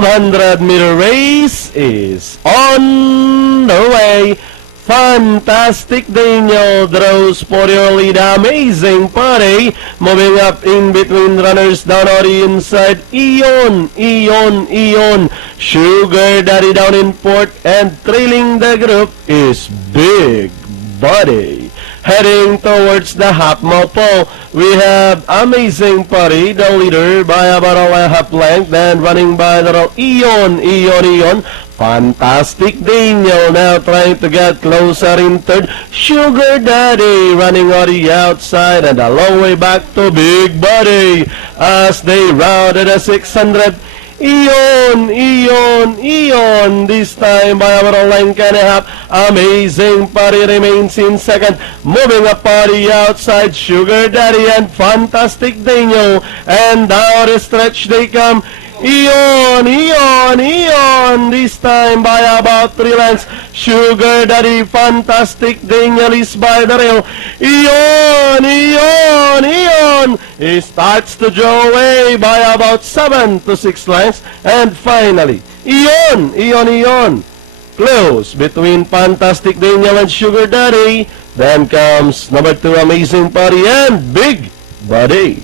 1200-meter race is on the way. Fantastic Daniel draws for your lead. Amazing Pare moving up in between runners down on the inside. Ion. Sugar Daddy down in fourth, and trailing the group is Big Buddy. Heading towards the half mile pole, we have Amazing Pare, the leader, by about a half length. Then running by the row, Ion. Fantastic Daniel now trying to get closer in third. Sugar Daddy running on the outside, and a long way back to Big Buddy as they rounded a 600. Ion, this time by about a length and a half. Amazing Pare remains in second. Moving up on the outside, Sugar Daddy and Fantastic Daniel. And down the stretch they come. Ion, this time by about 3 lengths. Sugar Daddy, Fantastic Daniel is by the rail. Ion, he starts to draw away by about 7 to 6 lengths. And finally, Ion, close between Fantastic Daniel and Sugar Daddy. Then comes number 2, Amazing Pare and Big Buddy.